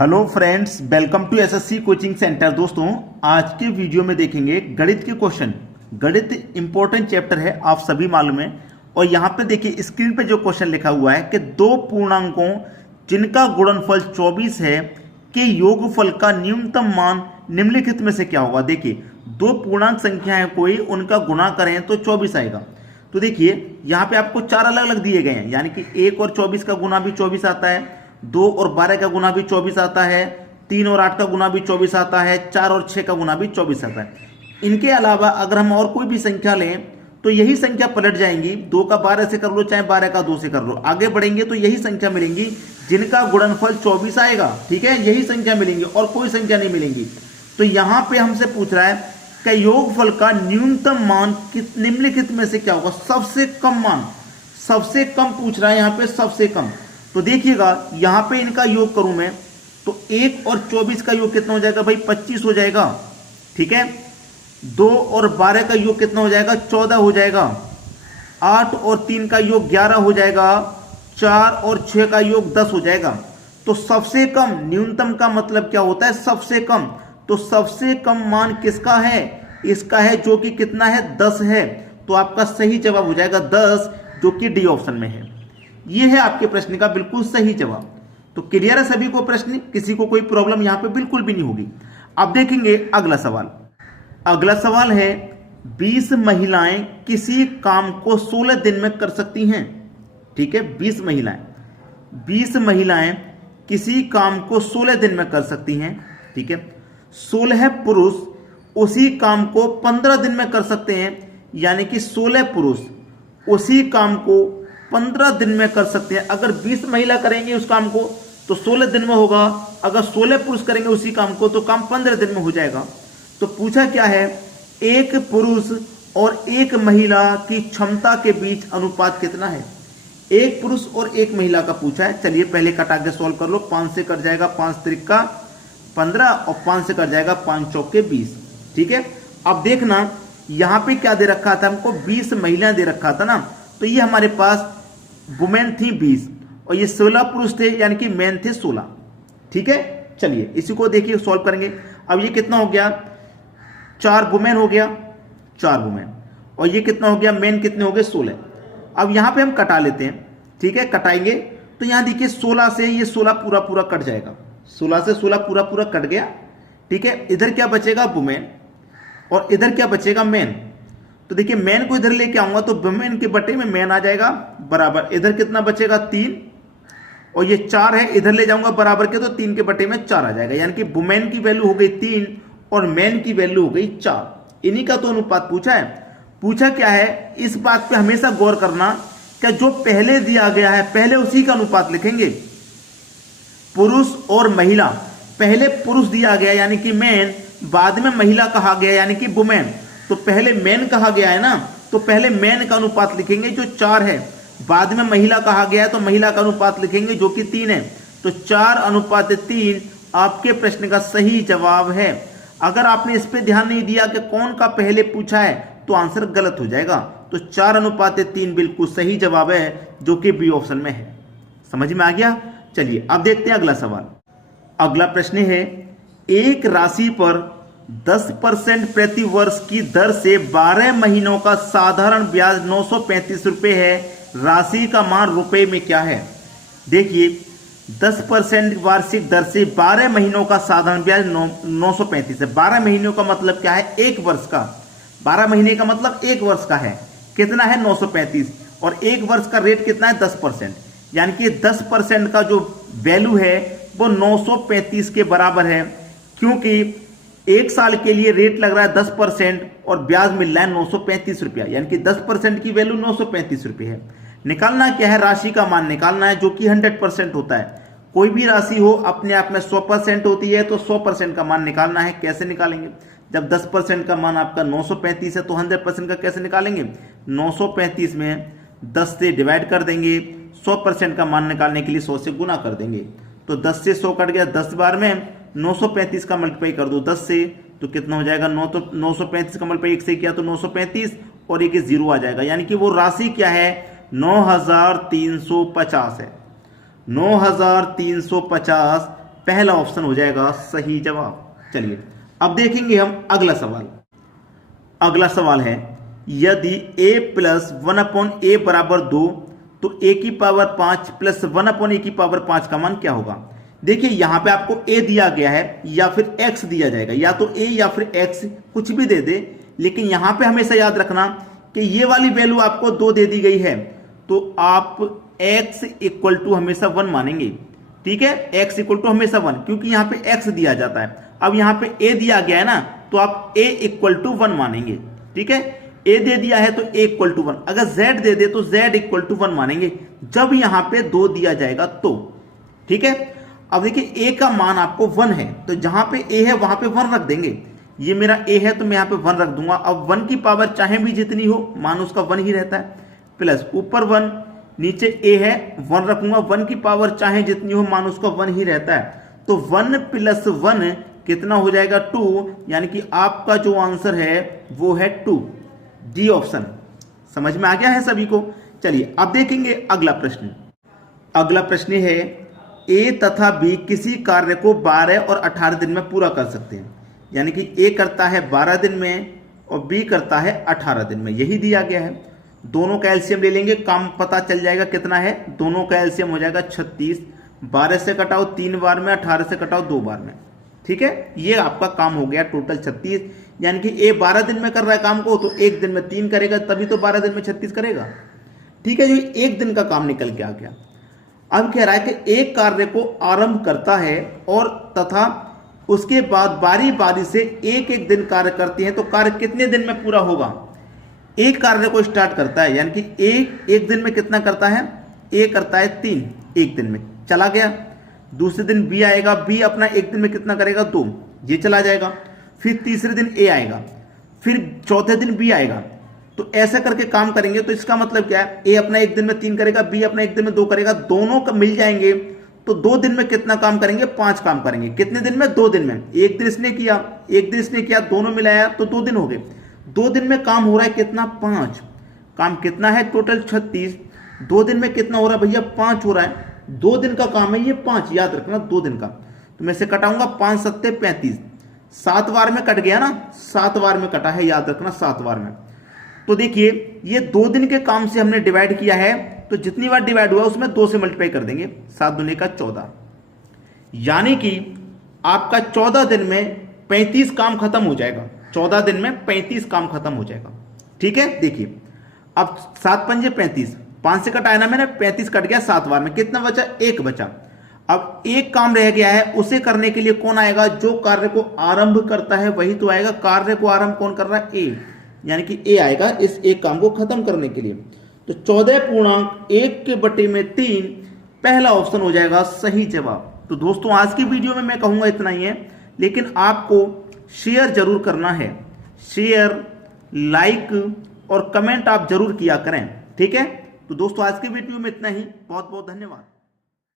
Hello friends, welcome to SSC coaching centre. दोस्तों, आज के वीडियो में देखेंगे गणित के क्वेश्चन। गणित इंपॉर्टेंट चैप्टर है, आप सभी मालूम है। और यहाँ पे देखिए स्क्रीन पे जो क्वेश्चन लिखा हुआ है कि दो पूर्णांकों जिनका गुणनफल 24 है के योगफल का न्यूनतम मान निम्नलिखित में से क्या होगा। देखिए, दो पूर्णांक संख्या है कोई, उनका गुणा करें तो 24 आएगा। तो देखिए यहाँ पे आपको चार अलग अलग दिए गए हैं, यानी कि 1 और 24 का गुना भी 24 आता है, 2 और 12 का गुना भी 24 आता है, 3 और 8 का गुना भी 24 आता है, 4 और 6 का गुना भी 24 आता है। इनके अलावा अगर हम और कोई भी संख्या लें तो यही संख्या पलट जाएंगी। 2 का 12 से कर लो, चाहे 12 का 2 से कर लो, आगे बढ़ेंगे तो यही संख्या मिलेंगी जिनका गुणनफल 24 आएगा। ठीक है, यही संख्या मिलेंगी और कोई संख्या नहीं मिलेंगी। तो यहां पे हमसे पूछ रहा है कि योगफल का न्यूनतम मान निम्नलिखित में से क्या होगा। सबसे कम मान, सबसे कम पूछ रहा है यहाँ पे, सबसे कम। तो देखिएगा यहां पे इनका योग करूं मैं तो 1 और 24 का योग कितना हो जाएगा भाई, 25 हो जाएगा। ठीक है, 2 और 12 का योग कितना हो जाएगा, 14 हो जाएगा। 8 और 3 का योग 11 हो जाएगा। 4 और 6 का योग 10 हो जाएगा। तो सबसे कम, न्यूनतम का मतलब क्या होता है, सबसे कम। तो सबसे कम मान किसका है, इसका है, जो कि कितना है, 10 है। तो आपका सही जवाब हो जाएगा 10, जो कि डी ऑप्शन में है। ये है आपके प्रश्न का बिल्कुल सही जवाब। तो क्लियर है सभी को प्रश्न, किसी को कोई प्रॉब्लम यहां पे बिल्कुल भी नहीं होगी। अब देखेंगे अगला सवाल। अगला सवाल है 20 महिलाएं किसी काम को 16 दिन में कर सकती हैं। ठीक है, 20 महिलाएं किसी काम को 16 दिन में कर सकती हैं। ठीक है, 16 पुरुष उसी काम को 15 दिन में कर सकते हैं, यानी कि 16 पुरुष उसी काम को 15 दिन में कर सकते हैं। अगर 20 महिला करेंगे उस काम को तो 16 दिन में होगा, अगर 16 पुरुष करेंगे उसी काम को तो काम 15 दिन में हो जाएगा। तो पूछा क्या है, एक पुरुष और एक महिला की क्षमता के बीच अनुपात कितना है। एक पुरुष और एक महिला का पूछा है। चलिए पहले कटा के सॉल्व कर लो। 5 से कट जाएगा 5 त्रिक 15 और 5 से कट जाएगा 5 चौक 20। ठीक है, अब देखना यहां पे क्या दे रखा था हमको, 20 महिलाएं दे रखा था ना। तो ये हमारे पास वुमेन थी 20 और ये 16 पुरुष थे, यानी कि मेन थे 16। ठीक है, चलिए इसी को देखिए सॉल्व करेंगे। अब ये कितना हो गया, 4 वुमेन हो गया, 4 वुमेन, और ये कितना हो गया, मेन कितने हो गए, 16। अब यहां पे हम कटा लेते हैं। ठीक है, कटाएंगे तो यहां देखिए 16 से ये 16 पूरा पूरा कट जाएगा, 16 से 16 पूरा पूरा कट गया। ठीक है, इधर क्या बचेगा, वुमेन, और इधर क्या बचेगा, मेन। तो देखिए मैन को इधर लेके आऊंगा तो वुमेन के बटे में मैन आ जाएगा बराबर, इधर कितना बचेगा 3, और ये 4 है, इधर ले जाऊंगा बराबर के तो 3 के बटे में 4 आ जाएगा, यानी कि वुमेन की वैल्यू हो गई 3 और मैन की वैल्यू हो गई 4। इन्हीं का तो अनुपात पूछा है। पूछा क्या है, इस बात पे हमेशा गौर करना, क्या जो पहले दिया गया है पहले उसी का अनुपात लिखेंगे। पुरुष और महिला, पहले पुरुष दिया गया यानी कि मैन, बाद में महिला कहा गया यानी कि वुमेन। तो पहले मैन कहा गया है ना, तो पहले मैन का अनुपात लिखेंगे जो 4 है, बाद में महिला कहा गया है तो महिला का अनुपात लिखेंगे जो कि 3 है। तो 4:3 आपके प्रश्न का सही जवाब है। अगर आपने इस पे ध्यान नहीं दिया कि कौन का पहले पूछा है तो आंसर गलत हो जाएगा। तो 4:3 बिल्कुल सही जवाब है, जो कि बी ऑप्शन में है। समझ में आ गया। चलिए अब देखते हैं अगला सवाल। अगला प्रश्न है, एक राशि पर 10% प्रति वर्ष की दर से 12 महीनों का साधारण ब्याज 935 रुपए है। राशि का मान रुपए में क्या है। देखिए 10% वार्षिक दर से 12 महीनों का साधारण ब्याज 935 है। 12 महीनों का मतलब क्या है, 1 वर्ष का। 12 महीने का मतलब 1 वर्ष का है, कितना है 935, और 1 वर्ष का रेट कितना है 10%, यानी कि 10% का जो वैल्यू है वो 935 के बराबर है। क्योंकि 1 साल के लिए रेट लग रहा है 10% और ब्याज मिल रहा है 935 रुपया, यानी कि 10% की वैल्यू 935 रुपये है। निकालना क्या है, राशि का मान निकालना है, जो कि 100% होता है। कोई भी राशि हो अपने आप में 100% होती है, तो 100% का मान निकालना है। कैसे निकालेंगे, जब 10% का मान आपका 935 है तो 100% का कैसे निकालेंगे, 935 में 10 से डिवाइड कर देंगे, 100% का मान निकालने के लिए 100 से गुना कर देंगे। तो 10 से 100 कट गया, 10 बार में 935 का मल्टीप्लाई कर दो 10 से, तो कितना हो जाएगा 935 का मल्टीप्लाई 1 से किया तो 935, और एक 0 आ जाएगा, यानी कि वो राशि क्या है 9350 है। 9350 पहला ऑप्शन हो जाएगा सही जवाब। चलिए अब देखेंगे हम अगला सवाल। अगला सवाल है यदि a प्लस 1/a बराबर 2 तो a की पावर 5 प्लस 1/a की पावर 5 का मान क्या होगा। देखिए यहां पे आपको a दिया गया है या फिर x दिया जाएगा, या तो a या फिर x कुछ भी दे दे, लेकिन यहां पे हमेशा याद रखना कि ये वाली वैल्यू आपको 2 दे दी गई है तो आप x इक्वल टू हमेशा 1 मानेंगे। ठीक है, x इक्वल टू हमेशा 1, क्योंकि यहां पे x दिया जाता है। अब यहां पे a दिया गया है ना, तो आप a इक्वल टू 1 मानेंगे। ठीक है, a दे दिया है तो a इक्वल टू 1, अगर z दे दे तो z इक्वल टू 1 मानेंगे जब यहां पे 2 दिया जाएगा तो। ठीक है, अब देखिए a का मान आपको 1 है, तो जहां पे a है वहां पे 1 रख देंगे। ये मेरा a है तो मैं यहां पे 1 रख दूंगा। अब 1 की पावर चाहे भी जितनी हो मान उसका 1 ही रहता है, प्लस ऊपर 1, नीचे a है 1 रखूंगा, 1 की पावर चाहे जितनी हो मान उसका 1 ही रहता है। तो 1 प्लस 1 कितना हो जाएगा 2, यानी कि आपका जो आंसर है वो है 2, डी ऑप्शन। समझ में आ गया है सभी को। चलिए अब देखेंगे अगला प्रश्न। अगला प्रश्न है a तथा b किसी कार्य को 12 और 18 दिन में पूरा कर सकते हैं, यानी कि a करता है 12 दिन में और b करता है 18 दिन में, यही दिया गया है। दोनों का एलसीएम ले लेंगे, काम पता चल जाएगा कितना है। दोनों का एलसीएम हो जाएगा 36, 12 से कटाओ 3 बार में, 18 से कटाओ 2 बार में। ठीक है, ये आपका काम हो गया टोटल 36, यानी कि ए 12 दिन में कर रहा है काम को तो एक दिन में 3 करेगा, तभी तो 12 दिन में 36 करेगा। ठीक है, जो एक दिन का काम निकल के आ गया। अब कह रहा है कि एक कार्य को आरंभ करता है और तथा उसके बाद बारी बारी से एक एक दिन कार्य करते हैं तो कार्य कितने दिन में पूरा होगा। एक कार्य को स्टार्ट करता है, यानी कि एक दिन में कितना करता है, ए करता है 3 एक दिन में, चला गया। दूसरे दिन बी आएगा, बी अपना एक दिन में कितना करेगा 2, ये चला जाएगा। फिर तीसरे दिन ए आएगा, फिर चौथे दिन बी आएगा। तो ऐसा करके काम करेंगे तो इसका मतलब क्या है, ए अपना एक दिन में 3 करेगा, बी अपना एक दिन में 2 करेगा, दोनों का मिल जाएंगे तो 2 दिन में कितना काम करेंगे, 5 काम करेंगे। कितने दिन में, 2 दिन में। एक दिन इसने किया, एक दिन इसने किया, दोनों मिलाया तो 2 दिन हो गए। 2 दिन में काम हो रहा है कितना, 5। काम कितना है टोटल 36, 2 दिन में कितना हो रहा है भैया, 5 हो रहा है। 2 दिन का काम है ये 5, याद रखना 2 दिन का। तो मैं इसे कटाऊंगा 5 सत्ते 35, 7 बार में कट गया ना, 7 बार में कटा है, याद रखना 7 बार में। तो देखिए ये 2 दिन के काम से हमने डिवाइड किया है, तो जितनी बार डिवाइड हुआ उसमें 2 से मल्टीप्लाई कर देंगे, 7 दूनी का 14, यानी कि आपका 14 दिन में 35 काम खत्म हो जाएगा। 14 दिन में 35 काम खत्म हो जाएगा। ठीक है, देखिए अब 7 पंजे 35, 5 से कटाया ना मैंने, 35 कट गया 7 बार में, कितना बचा, 1 बचा। अब एक काम रह गया है, उसे करने के लिए कौन आएगा, जो कार्य को आरंभ करता है वही तो आएगा। कार्य को आरंभ कौन कर रहा है, ए, यानी कि ए आएगा इस एक काम को खत्म करने के लिए। तो 14.1/3 पहला ऑप्शन हो जाएगा सही जवाब। तो दोस्तों आज की वीडियो में मैं कहूंगा इतना ही है, लेकिन आपको शेयर जरूर करना है। शेयर, लाइक और कमेंट आप जरूर किया करें। ठीक है, तो दोस्तों आज की वीडियो में इतना ही। बहुत बहुत धन्यवाद।